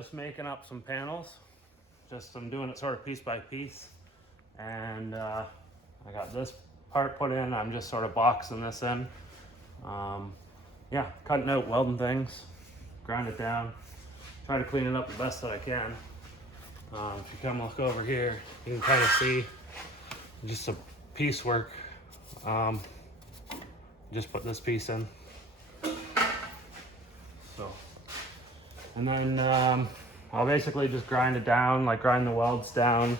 just making up some panels. I'm doing it sort of piece by piece. And I got this part put in. I'm just sort of boxing this in. Yeah, cutting out welding things, grind it down, try to clean it up the best that I can. If you come look over here, you can kind of see just some piecework. Just put this piece in. So, and then I'll basically just grind it down, like grind the welds down,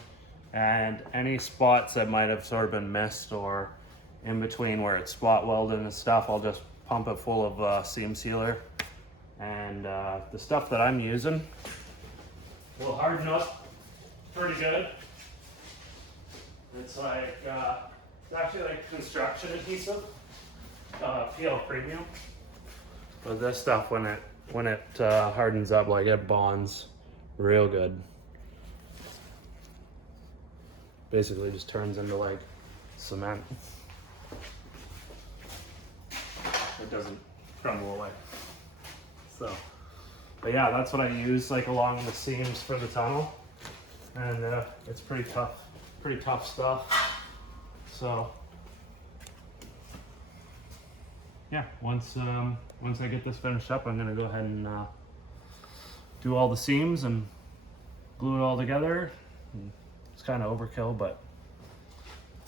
and any spots that might have sort of been missed or in between where it's spot welded and stuff, I'll just pump it full of seam sealer. And the stuff that I'm using will harden up pretty good. It's like, it's actually like construction adhesive, PL Premium. But this stuff, when it hardens up, like it bonds real good. Basically just turns into like cement. It doesn't crumble away. So, but yeah, that's what I use like along the seams for the tunnel. And it's pretty tough stuff. So yeah, once I get this finished up, I'm gonna go ahead and do all the seams and glue it all together. And it's kind of overkill, but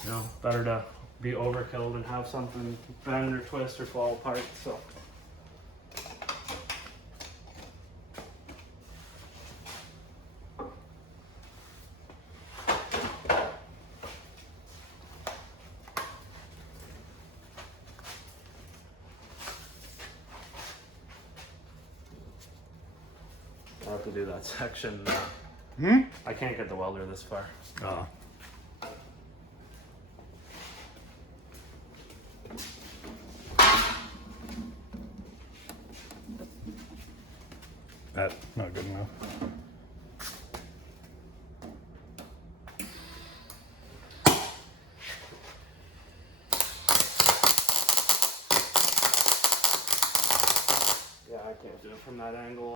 you know, better to be overkill than have something bend or twist or fall apart. So I have to do that section. I can't get the welder this far. Oh. That's not good enough. Yeah, I can't do it from that angle.